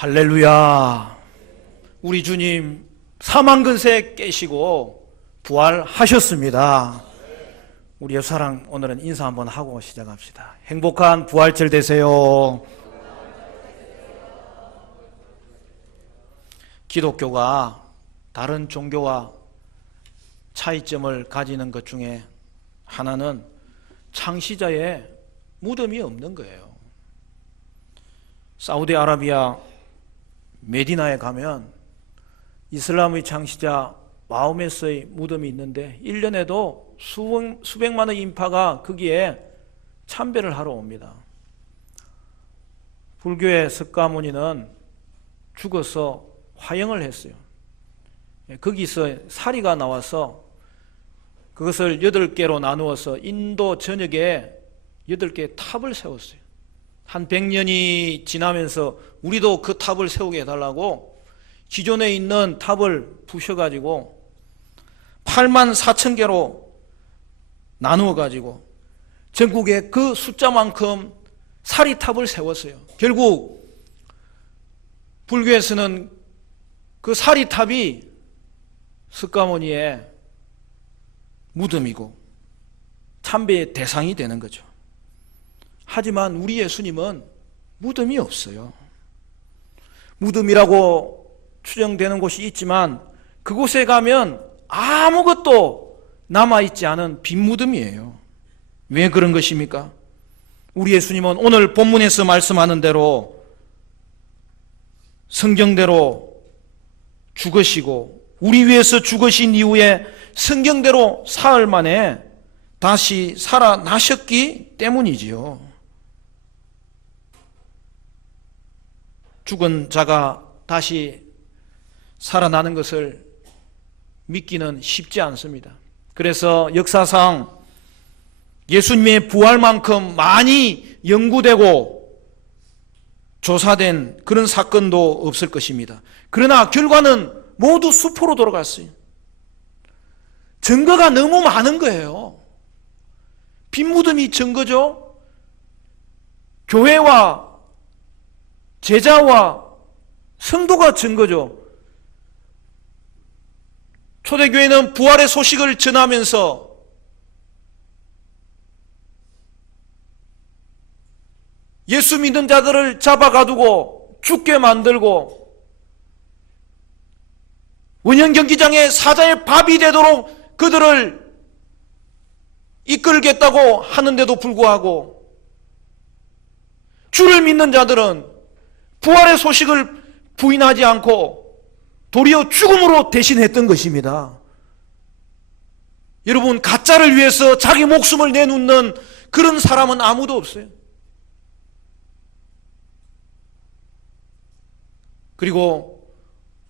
할렐루야. 우리 주님 사망근세 깨시고 부활하셨습니다. 우리의 사랑, 오늘은 인사 한번 하고 시작합시다. 행복한 부활절 되세요. 기독교가 다른 종교와 차이점을 가지는 것 중에 하나는 창시자의 무덤이 없는 거예요. 사우디아라비아 메디나에 가면 이슬람의 창시자 마호메스의 무덤이 있는데 1년에도 수백만의 인파가 거기에 참배를 하러 옵니다. 불교의 석가모니는 죽어서 화형을 했어요. 거기서 사리가 나와서 그것을 8개로 나누어서 인도 전역에 8개의 탑을 세웠어요. 한 100년이 지나면서 우리도 그 탑을 세우게 해달라고 기존에 있는 탑을 부셔가지고 84,000개로 나누어가지고 전국에 그 숫자만큼 사리탑을 세웠어요. 결국 불교에서는 그 사리탑이 석가모니의 무덤이고 참배의 대상이 되는 거죠. 하지만 우리 예수님은 무덤이 없어요. 무덤이라고 추정되는 곳이 있지만 그곳에 가면 아무것도 남아있지 않은 빈 무덤이에요. 왜 그런 것입니까? 우리 예수님은 오늘 본문에서 말씀하는 대로 성경대로 죽으시고 우리 위해서 죽으신 이후에 성경대로 사흘 만에 다시 살아나셨기 때문이지요. 죽은 자가 다시 살아나는 것을 믿기는 쉽지 않습니다. 그래서 역사상 예수님의 부활만큼 많이 연구되고 조사된 그런 사건도 없을 것입니다. 그러나 결과는 모두 수포로 돌아갔어요. 증거가 너무 많은 거예요. 빈 무덤이 증거죠. 교회와 제자와 성도가 증거죠. 초대교회는 부활의 소식을 전하면서 예수 믿는 자들을 잡아가두고 죽게 만들고 원형 경기장에 사자의 밥이 되도록 그들을 이끌겠다고 하는데도 불구하고 주를 믿는 자들은 부활의 소식을 부인하지 않고 도리어 죽음으로 대신했던 것입니다. 여러분, 가짜를 위해서 자기 목숨을 내놓는 그런 사람은 아무도 없어요. 그리고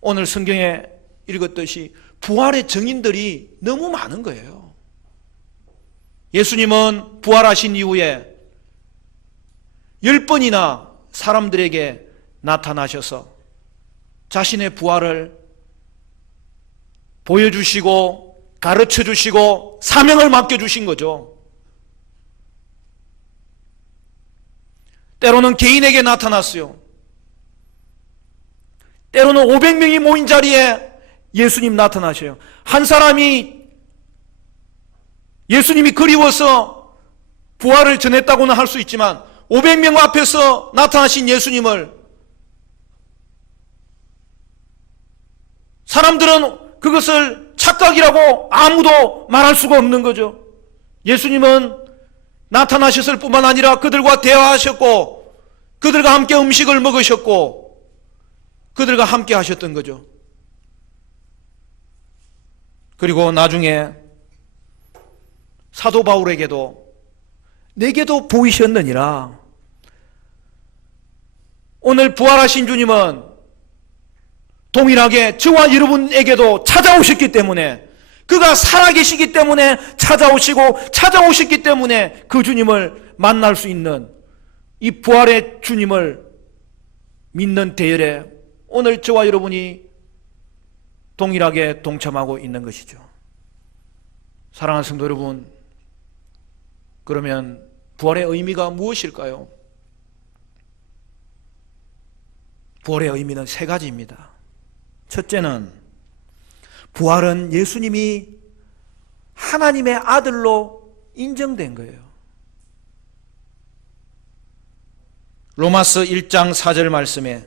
오늘 성경에 읽었듯이 부활의 증인들이 너무 많은 거예요. 예수님은 부활하신 이후에 10번이나 사람들에게 나타나셔서 자신의 부활을 보여주시고 가르쳐주시고 사명을 맡겨주신 거죠. 때로는 개인에게 나타났어요. 때로는 500명이 모인 자리에 예수님 나타나셔요. 한 사람이 예수님이 그리워서 부활을 전했다고는 할 수 있지만 500명 앞에서 나타나신 예수님을 사람들은 그것을 착각이라고 아무도 말할 수가 없는 거죠. 예수님은 나타나셨을 뿐만 아니라 그들과 대화하셨고 그들과 함께 음식을 먹으셨고 그들과 함께 하셨던 거죠. 그리고 나중에 사도 바울에게도 내게도 보이셨느니라. 오늘 부활하신 주님은 동일하게 저와 여러분에게도 찾아오셨기 때문에 그가 살아계시기 때문에 찾아오셨기 때문에 그 주님을 만날 수 있는 이 부활의 주님을 믿는 대열에 오늘 저와 여러분이 동일하게 동참하고 있는 것이죠. 사랑하는 성도 여러분, 그러면 부활의 의미가 무엇일까요? 부활의 의미는 세 가지입니다. 첫째는 부활은 예수님이 하나님의 아들로 인정된 거예요. 로마서 1장 4절 말씀에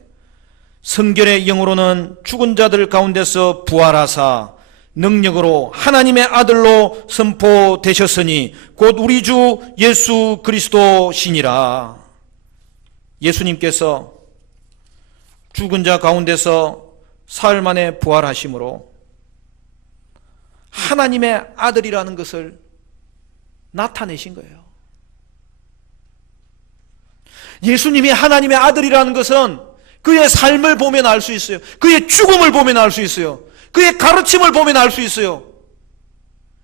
성결의 영으로는 죽은 자들 가운데서 부활하사 능력으로 하나님의 아들로 선포되셨으니 곧 우리 주 예수 그리스도시니라. 예수님께서 죽은 자 가운데서 사흘 만에 부활하심으로 하나님의 아들이라는 것을 나타내신 거예요. 예수님이 하나님의 아들이라는 것은 그의 삶을 보면 알 수 있어요. 그의 죽음을 보면 알 수 있어요. 그의 가르침을 보면 알 수 있어요.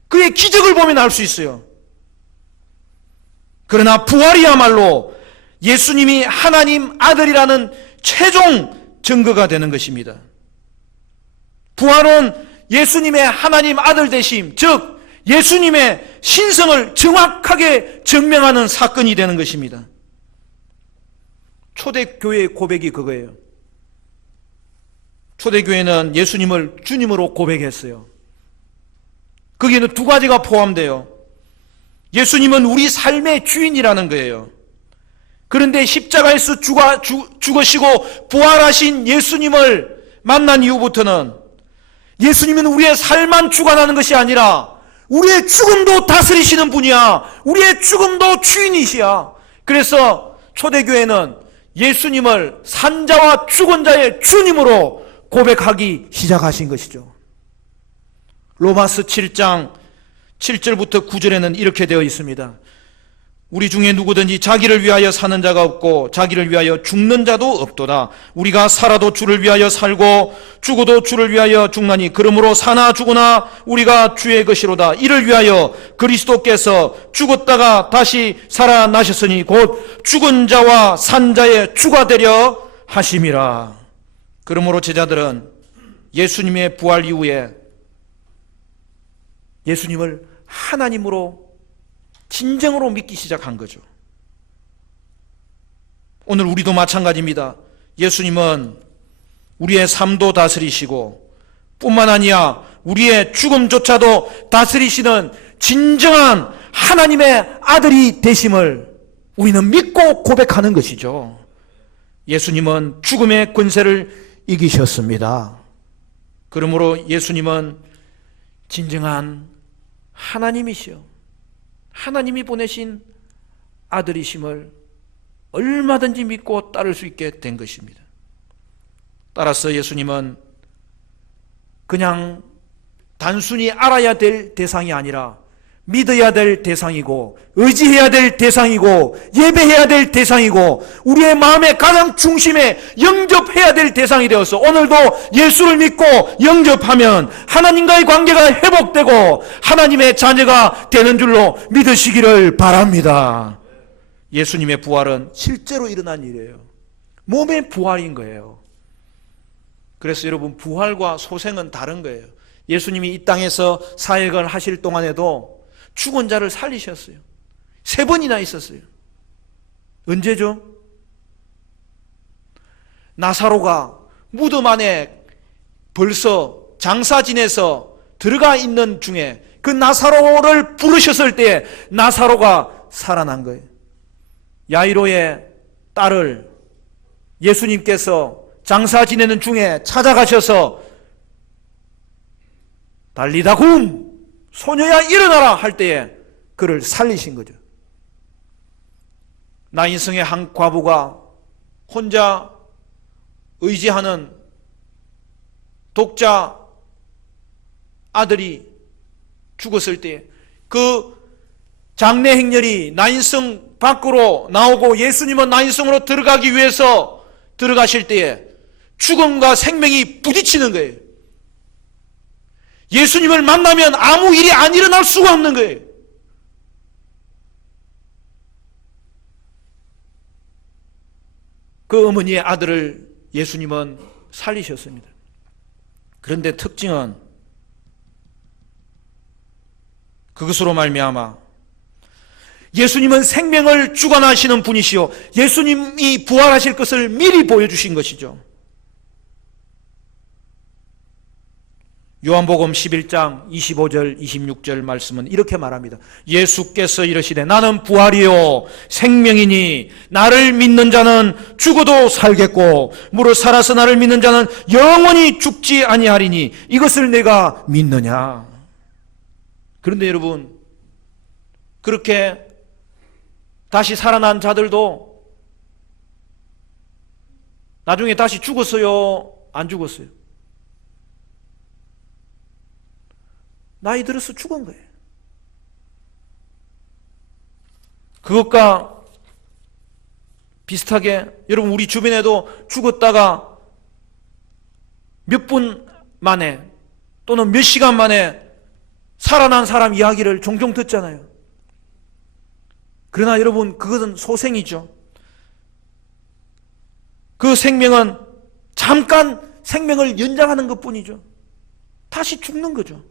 그의 기적을 보면 알 수 있어요. 그러나 부활이야말로 예수님이 하나님 아들이라는 최종 증거가 되는 것입니다. 부활은 예수님의 하나님 아들 되심, 즉 예수님의 신성을 정확하게 증명하는 사건이 되는 것입니다. 초대교회의 고백이 그거예요. 초대교회는 예수님을 주님으로 고백했어요. 거기에는 두 가지가 포함돼요. 예수님은 우리 삶의 주인이라는 거예요. 그런데 십자가에서 죽으시고 부활하신 예수님을 만난 이후부터는 예수님은 우리의 삶만 주관하는 것이 아니라 우리의 죽음도 다스리시는 분이야. 우리의 죽음도 주인이시야. 그래서 초대교회는 예수님을 산자와 죽은 자의 주님으로 고백하기 시작하신 것이죠. 로마서 7장 7절부터 9절에는 이렇게 되어 있습니다. 우리 중에 누구든지 자기를 위하여 사는 자가 없고 자기를 위하여 죽는 자도 없도다. 우리가 살아도 주를 위하여 살고 죽어도 주를 위하여 죽나니 그러므로 사나 죽으나 우리가 주의 것이로다. 이를 위하여 그리스도께서 죽었다가 다시 살아나셨으니 곧 죽은 자와 산 자의 주가 되려 하심이라. 그러므로 제자들은 예수님의 부활 이후에 예수님을 하나님으로 진정으로 믿기 시작한 거죠. 오늘 우리도 마찬가지입니다. 예수님은 우리의 삶도 다스리시고 뿐만 아니라 우리의 죽음조차도 다스리시는 진정한 하나님의 아들이 되심을 우리는 믿고 고백하는 것이죠. 예수님은 죽음의 권세를 이기셨습니다. 그러므로 예수님은 진정한 하나님이시요 하나님이 보내신 아들이심을 얼마든지 믿고 따를 수 있게 된 것입니다. 따라서 예수님은 그냥 단순히 알아야 될 대상이 아니라 믿어야 될 대상이고 의지해야 될 대상이고 예배해야 될 대상이고 우리의 마음의 가장 중심에 영접해야 될 대상이 되어서 오늘도 예수를 믿고 영접하면 하나님과의 관계가 회복되고 하나님의 자녀가 되는 줄로 믿으시기를 바랍니다. 예수님의 부활은 실제로 일어난 일이에요. 몸의 부활인 거예요. 그래서 여러분 부활과 소생은 다른 거예요. 예수님이 이 땅에서 사역을 하실 동안에도 죽은 자를 살리셨어요. 3번이나 있었어요. 언제죠? 나사로가 무덤 안에 벌써 장사 지내서 들어가 있는 중에 그 나사로를 부르셨을 때 나사로가 살아난 거예요. 야이로의 딸을 예수님께서 장사 지내는 중에 찾아가셔서 달리다굼 소녀야 일어나라 할 때에 그를 살리신 거죠. 나인성의 한 과부가 혼자 의지하는 독자 아들이 죽었을 때 그 장례 행렬이 나인성 밖으로 나오고 예수님은 나인성으로 들어가기 위해서 들어가실 때에 죽음과 생명이 부딪히는 거예요. 예수님을 만나면 아무 일이 안 일어날 수가 없는 거예요. 그 어머니의 아들을 예수님은 살리셨습니다. 그런데 특징은 그것으로 말미암아 예수님은 생명을 주관하시는 분이시요 예수님이 부활하실 것을 미리 보여주신 것이죠. 요한복음 11장 25절 26절 말씀은 이렇게 말합니다. 예수께서 이르시되 나는 부활이요 생명이니 나를 믿는 자는 죽어도 살겠고 무릇 살아서 나를 믿는 자는 영원히 죽지 아니하리니 이것을 내가 믿느냐. 그런데 여러분, 그렇게 다시 살아난 자들도 나중에 다시 죽었어요? 안 죽었어요? 나이 들어서 죽은 거예요. 그것과 비슷하게 여러분, 우리 주변에도 죽었다가 몇 분 만에 또는 몇 시간 만에 살아난 사람 이야기를 종종 듣잖아요. 그러나 여러분, 그것은 소생이죠. 그 생명은 잠깐 생명을 연장하는 것뿐이죠. 다시 죽는 거죠.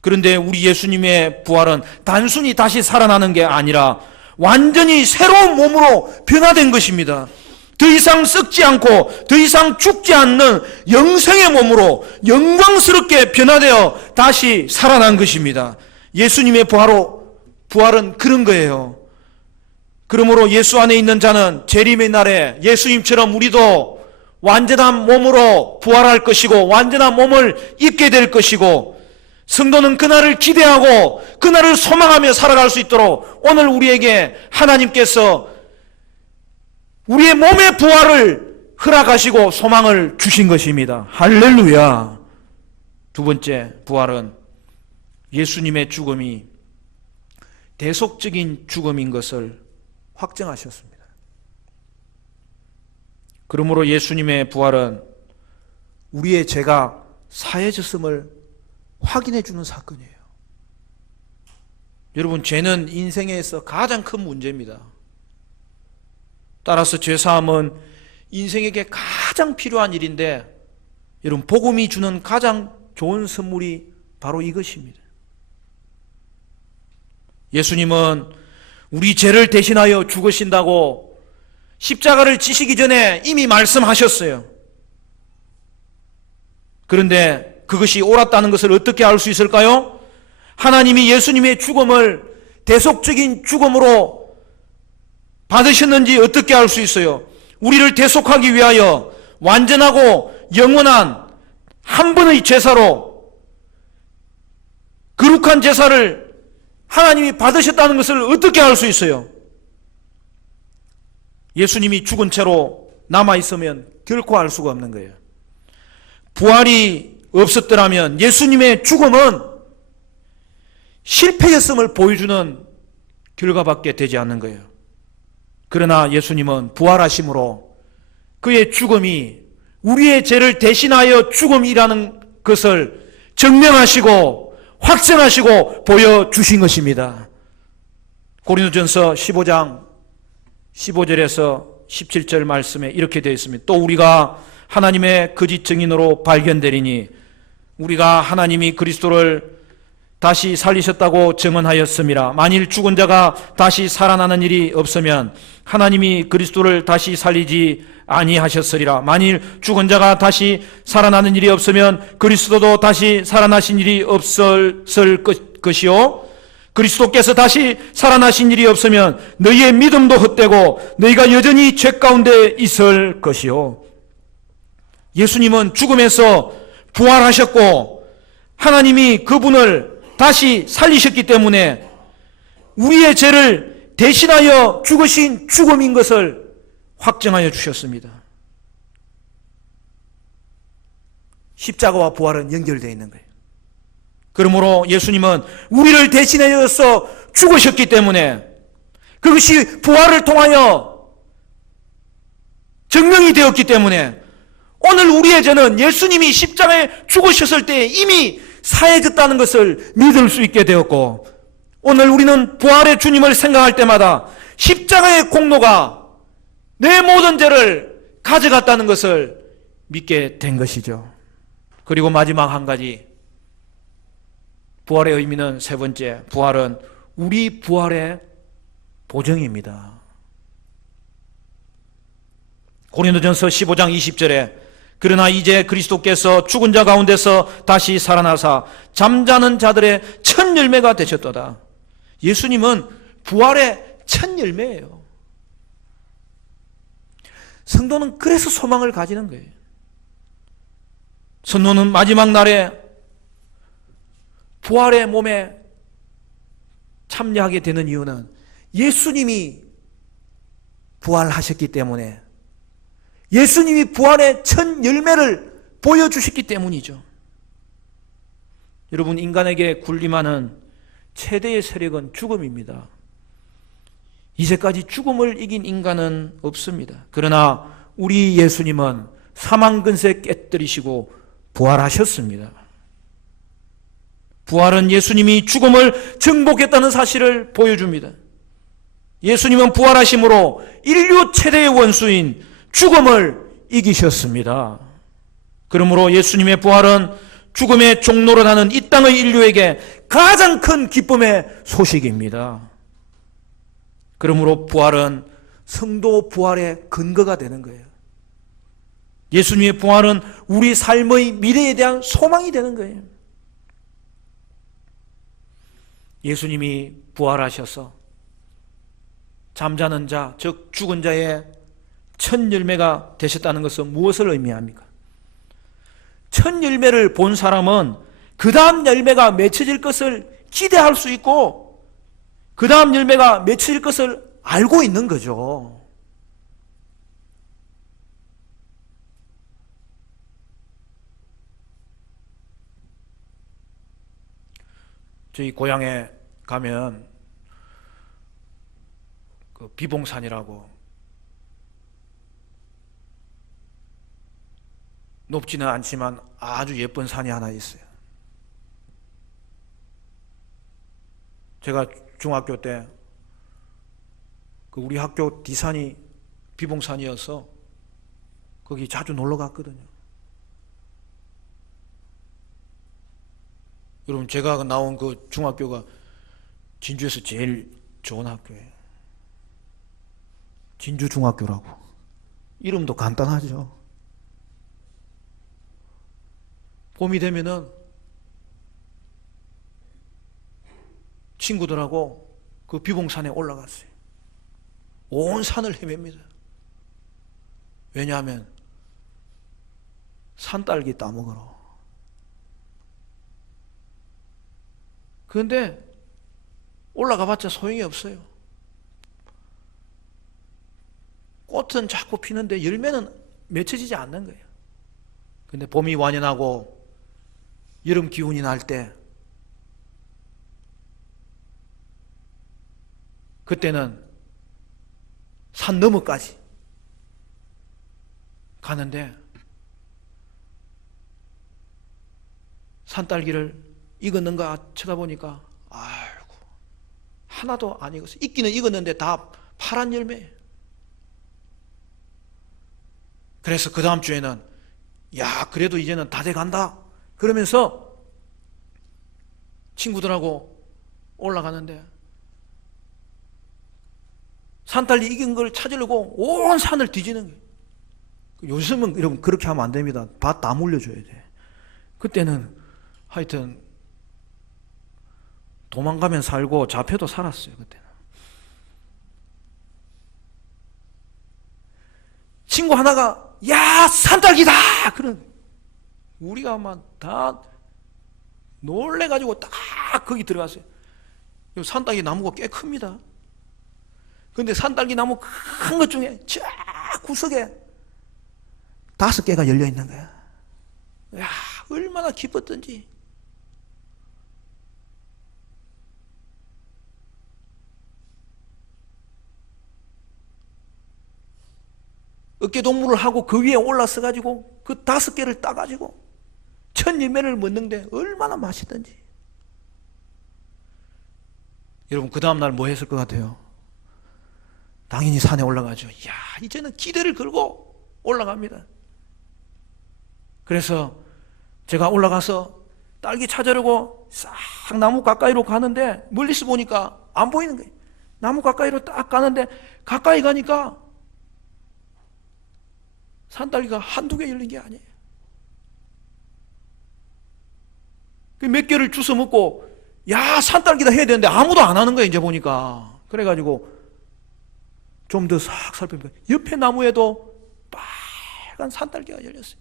그런데 우리 예수님의 부활은 단순히 다시 살아나는 게 아니라 완전히 새로운 몸으로 변화된 것입니다. 더 이상 썩지 않고 더 이상 죽지 않는 영생의 몸으로 영광스럽게 변화되어 다시 살아난 것입니다. 예수님의 부활은 그런 거예요. 그러므로 예수 안에 있는 자는 재림의 날에 예수님처럼 우리도 완전한 몸으로 부활할 것이고 완전한 몸을 입게 될 것이고, 성도는 그날을 기대하고 그날을 소망하며 살아갈 수 있도록 오늘 우리에게 하나님께서 우리의 몸의 부활을 허락하시고 소망을 주신 것입니다. 할렐루야. 두 번째, 부활은 예수님의 죽음이 대속적인 죽음인 것을 확정하셨습니다. 그러므로 예수님의 부활은 우리의 죄가 사해졌음을 확인해 주는 사건이에요. 여러분, 죄는 인생에서 가장 큰 문제입니다. 따라서 죄사함은 인생에게 가장 필요한 일인데, 여러분, 복음이 주는 가장 좋은 선물이 바로 이것입니다. 예수님은 우리 죄를 대신하여 죽으신다고 십자가를 지시기 전에 이미 말씀하셨어요. 그런데 그것이 옳았다는 것을 어떻게 알 수 있을까요? 하나님이 예수님의 죽음을 대속적인 죽음으로 받으셨는지 어떻게 알 수 있어요? 우리를 대속하기 위하여 완전하고 영원한 한 번의 제사로 거룩한 제사를 하나님이 받으셨다는 것을 어떻게 알 수 있어요? 예수님이 죽은 채로 남아있으면 결코 알 수가 없는 거예요. 부활이 없었더라면 예수님의 죽음은 실패였음을 보여주는 결과밖에 되지 않는 거예요. 그러나 예수님은 부활하심으로 그의 죽음이 우리의 죄를 대신하여 죽음이라는 것을 증명하시고 확증하시고 보여주신 것입니다. 고린도전서 15장 15절에서 17절 말씀에 이렇게 되어 있습니다. 또 우리가 하나님의 거짓 증인으로 발견되리니 우리가 하나님이 그리스도를 다시 살리셨다고 증언하였음이라. 만일 죽은 자가 다시 살아나는 일이 없으면 하나님이 그리스도를 다시 살리지 아니하셨으리라. 만일 죽은 자가 다시 살아나는 일이 없으면 그리스도도 다시 살아나신 일이 없을 것이요, 그리스도께서 다시 살아나신 일이 없으면 너희의 믿음도 헛되고 너희가 여전히 죄 가운데 있을 것이요. 예수님은 죽음에서 부활하셨고 하나님이 그분을 다시 살리셨기 때문에 우리의 죄를 대신하여 죽으신 죽음인 것을 확정하여 주셨습니다. 십자가와 부활은 연결되어 있는 거예요. 그러므로 예수님은 우리를 대신하여서 죽으셨기 때문에 그것이 부활을 통하여 증명이 되었기 때문에 오늘 우리의 죄는 예수님이 십자가에 죽으셨을 때 이미 사해졌다는 것을 믿을 수 있게 되었고, 오늘 우리는 부활의 주님을 생각할 때마다 십자가의 공로가 내 모든 죄를 가져갔다는 것을 믿게 된 것이죠. 그리고 마지막 한 가지, 부활의 의미는 세 번째, 부활은 우리 부활의 보정입니다. 고린도전서 15장 20절에 그러나 이제 그리스도께서 죽은 자 가운데서 다시 살아나사 잠자는 자들의 첫 열매가 되셨도다. 예수님은 부활의 첫 열매예요. 성도는 그래서 소망을 가지는 거예요. 성도는 마지막 날에 부활의 몸에 참여하게 되는 이유는 예수님이 부활하셨기 때문에, 예수님이 부활의 첫 열매를 보여주셨기 때문이죠. 여러분, 인간에게 군림하는 최대의 세력은 죽음입니다. 이제까지 죽음을 이긴 인간은 없습니다. 그러나 우리 예수님은 사망 근세 깨뜨리시고 부활하셨습니다. 부활은 예수님이 죽음을 정복했다는 사실을 보여줍니다. 예수님은 부활하심으로 인류 최대의 원수인 죽음을 이기셨습니다. 그러므로 예수님의 부활은 죽음의 종로로 나는 이 땅의 인류에게 가장 큰 기쁨의 소식입니다. 그러므로 부활은 성도 부활의 근거가 되는 거예요. 예수님의 부활은 우리 삶의 미래에 대한 소망이 되는 거예요. 예수님이 부활하셔서 잠자는 자, 즉 죽은 자의 첫 열매가 되셨다는 것은 무엇을 의미합니까? 첫 열매를 본 사람은 그 다음 열매가 맺혀질 것을 기대할 수 있고 그 다음 열매가 맺혀질 것을 알고 있는 거죠. 저희 고향에 가면 그 비봉산이라고 높지는 않지만 아주 예쁜 산이 하나 있어요. 제가 중학교 때 그 우리 학교 뒤산이 비봉산이어서 거기 자주 놀러 갔거든요. 여러분, 제가 나온 그 중학교가 진주에서 제일 좋은 학교예요. 진주중학교라고. 이름도 간단하죠. 봄이 되면은 친구들하고 그 비봉산에 올라갔어요. 온 산을 헤맵니다. 왜냐하면 산딸기 따먹으러. 그런데 올라가봤자 소용이 없어요. 꽃은 자꾸 피는데 열매는 맺혀지지 않는 거예요. 근데 봄이 완연하고 여름 기운이 날 때 그때는 산 너머까지 가는데 산딸기를 익었는가 쳐다보니까 아이고 하나도 안 익었어요. 익기는 익었는데 다 파란 열매예요. 그래서 그 다음 주에는 야 그래도 이제는 다 돼간다 그러면서 친구들하고 올라가는데 산딸기 익은 걸 찾으려고 온 산을 뒤지는 거예요. 요즘은 여러분 그렇게 하면 안 됩니다. 밭 다 물려줘야 돼. 그때는 하여튼 도망가면 살고 잡혀도 살았어요. 그때는 친구 하나가 야 산딸기다 그런 우리가 아마 다 놀래가지고 딱 거기 들어갔어요. 산딸기 나무가 꽤 큽니다. 근데 산딸기 나무 큰 것 중에 쫙 구석에 5개가 열려 있는 거야. 야 얼마나 기뻤던지. 어깨 동무를 하고 그 위에 올라서 가지고 그 5개를 따가지고 첫 열매를 먹는데 얼마나 맛있던지. 여러분 그 다음날 뭐 했을 것 같아요? 당연히 산에 올라가죠. 야 이제는 기대를 걸고 올라갑니다. 그래서 제가 올라가서 딸기 찾으려고 싹 나무 가까이로 가는데 멀리서 보니까 안 보이는 거예요. 나무 가까이로 딱 가는데 가까이 가니까 산딸기가 한두 개 열린 게 아니에요. 몇 개를 주워 먹고 야 산딸기다 해야 되는데 아무도 안 하는 거예요. 이제 보니까. 그래가지고 좀 더 싹 살펴보니까 옆에 나무에도 빨간 산딸기가 열렸어요.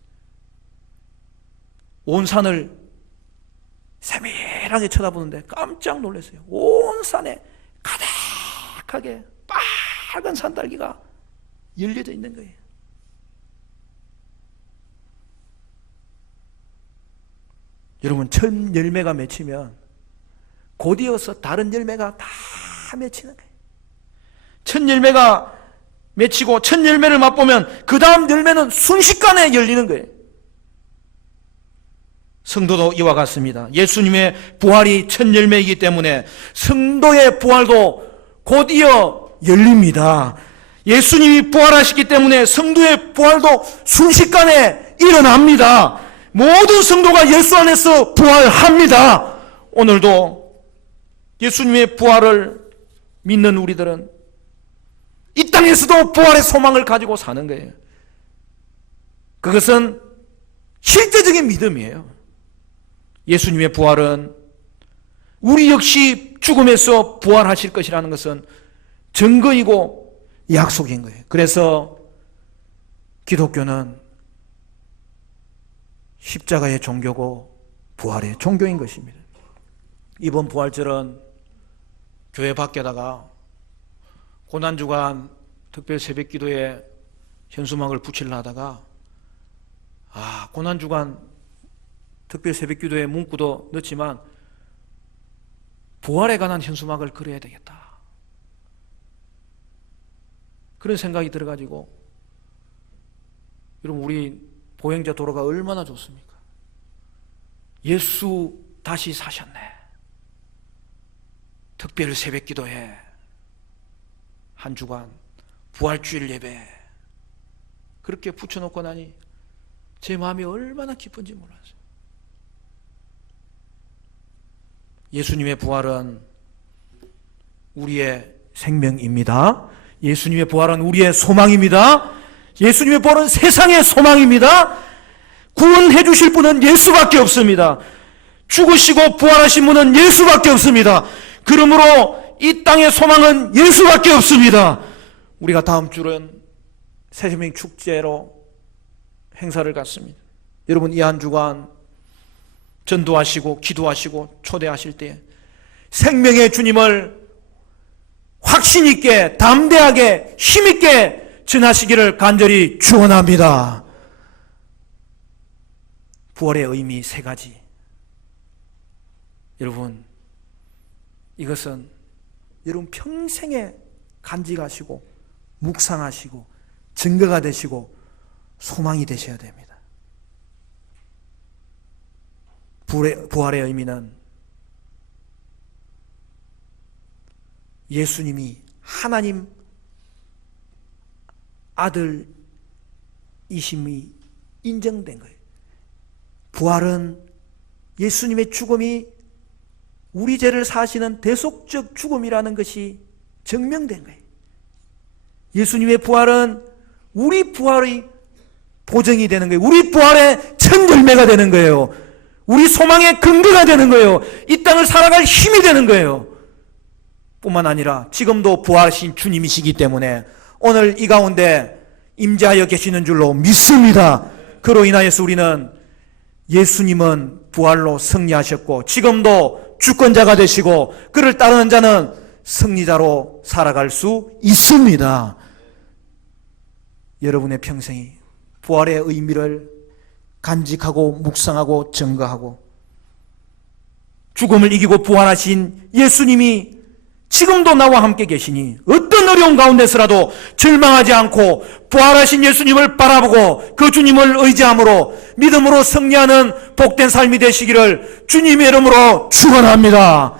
온 산을 세밀하게 쳐다보는데 깜짝 놀랐어요. 온 산에 가득하게 빨간 산딸기가 열려져 있는 거예요. 여러분, 첫 열매가 맺히면 곧이어서 다른 열매가 다 맺히는 거예요. 첫 열매가 맺히고 첫 열매를 맛보면 그 다음 열매는 순식간에 열리는 거예요. 성도도 이와 같습니다. 예수님의 부활이 첫 열매이기 때문에 성도의 부활도 곧이어 열립니다. 예수님이 부활하시기 때문에 성도의 부활도 순식간에 일어납니다. 모든 성도가 예수 안에서 부활합니다. 오늘도 예수님의 부활을 믿는 우리들은 이 땅에서도 부활의 소망을 가지고 사는 거예요. 그것은 실제적인 믿음이에요. 예수님의 부활은 우리 역시 죽음에서 부활하실 것이라는 것은 증거이고 약속인 거예요. 그래서 기독교는 십자가의 종교고 부활의 종교인 것입니다. 이번 부활절은 교회 밖에다가 고난주간 특별 새벽기도에 현수막을 붙이려 하다가 고난주간 특별 새벽기도에 문구도 넣지만 부활에 관한 현수막을 그려야 되겠다, 그런 생각이 들어가지고, 여러분, 우리 보행자 도로가 얼마나 좋습니까? 예수 다시 사셨네. 특별 새벽기도회, 한 주간 부활주일 예배 그렇게 붙여놓고 나니 제 마음이 얼마나 기쁜지 몰랐어요. 예수님의 부활은 우리의 생명입니다. 예수님의 부활은 우리의 소망입니다. 예수님의 부활은 세상의 소망입니다. 구원해 주실 분은 예수밖에 없습니다. 죽으시고 부활하신 분은 예수밖에 없습니다. 그러므로 이 땅의 소망은 예수밖에 없습니다. 우리가 다음 주는 새생명 축제로 행사를 갖습니다. 여러분, 이 한 주간 전도하시고 기도하시고 초대하실 때 생명의 주님을 확신 있게, 담대하게, 힘 있게 전하시기를 간절히 축원합니다. 부활의 의미 세 가지. 여러분, 이것은 여러분 평생에 간직하시고 묵상하시고 증거가 되시고 소망이 되셔야 됩니다. 부활의 의미는 예수님이 하나님 아들이심이 인정된 거예요. 부활은 예수님의 죽음이 우리 죄를 사시는 대속적 죽음이라는 것이 증명된 거예요. 예수님의 부활은 우리 부활의 보증이 되는 거예요. 우리 부활의 첫 열매가 되는 거예요. 우리 소망의 근거가 되는 거예요. 이 땅을 살아갈 힘이 되는 거예요. 뿐만 아니라 지금도 부활하신 주님이시기 때문에 오늘 이 가운데 임재하여 계시는 줄로 믿습니다. 그로 인하여서 우리는 예수님은 부활로 승리하셨고 지금도 주권자가 되시고 그를 따르는 자는 승리자로 살아갈 수 있습니다. 여러분의 평생이 부활의 의미를 간직하고 묵상하고 증거하고 죽음을 이기고 부활하신 예수님이 지금도 나와 함께 계시니 어떤 어려운 가운데서라도 절망하지 않고 부활하신 예수님을 바라보고 그 주님을 의지함으로 믿음으로 승리하는 복된 삶이 되시기를 주님의 이름으로 축원합니다.